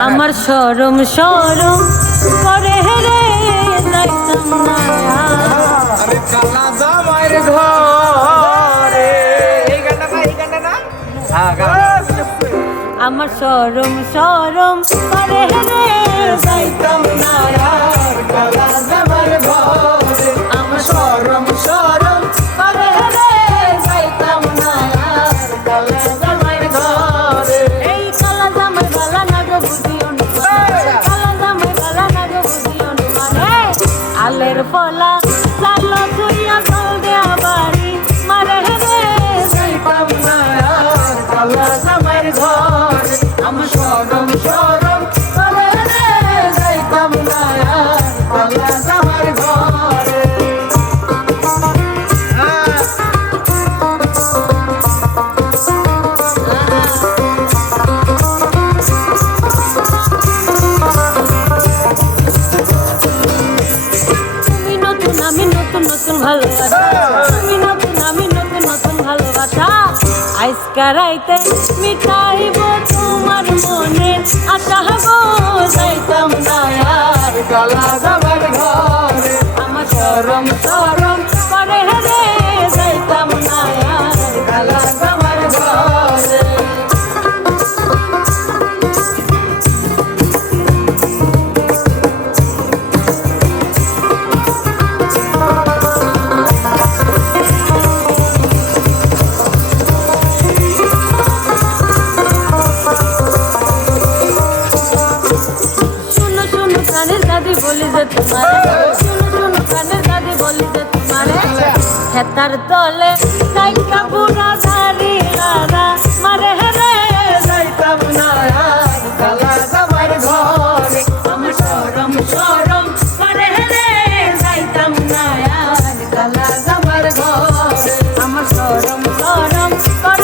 আমার শরম শরম করে রে যাইতাম না আরে কালা জামাইর ঘরে এই গানটা না হ্যাঁ গান আমার শরম শরম করে রে যাইতাম না কালা জামাইর ঘরে আমার শরম শরম করে রে যাইতাম না কালা জামাইর ঘরে এই কালা জামাই বালা না গো বুঝিও না কালা জামাই বালা না গো বুঝিও না মানে আলের পলা লালো তুইয়া জল দেয়া বাড়ি মারে রে যাইতাম না কালা জামাইর ঘরে আমার শরম শরম করে রে যাইতাম না কালা জামাইর ঘরে তুমি নতুন আমি নতুন নতুন ভালোবাসা তুমি নতুন আমি নতুন নতুন ভালোবাসা আজকা রাইতে মিটাইব তোমার মনে আশা গো যাইতাম না কালা জামাইর ঘরে আমার শরম শরম করে রে যাইতাম না কালা জামাইর ঘরে শুনো শুনো প্রাণের দাদি বলি যে তোমারে শুনো শুনো প্রাণের দাদি বলি যে তোমারে হেতার তলে নাইকা বুড়া ধারি লারা মারে রে যাইতাম না কালা জামাইর ঘরে আমার শরম শরম করে রে যাইতাম না কালা জামাইর ঘরে আমার শরম শরম করে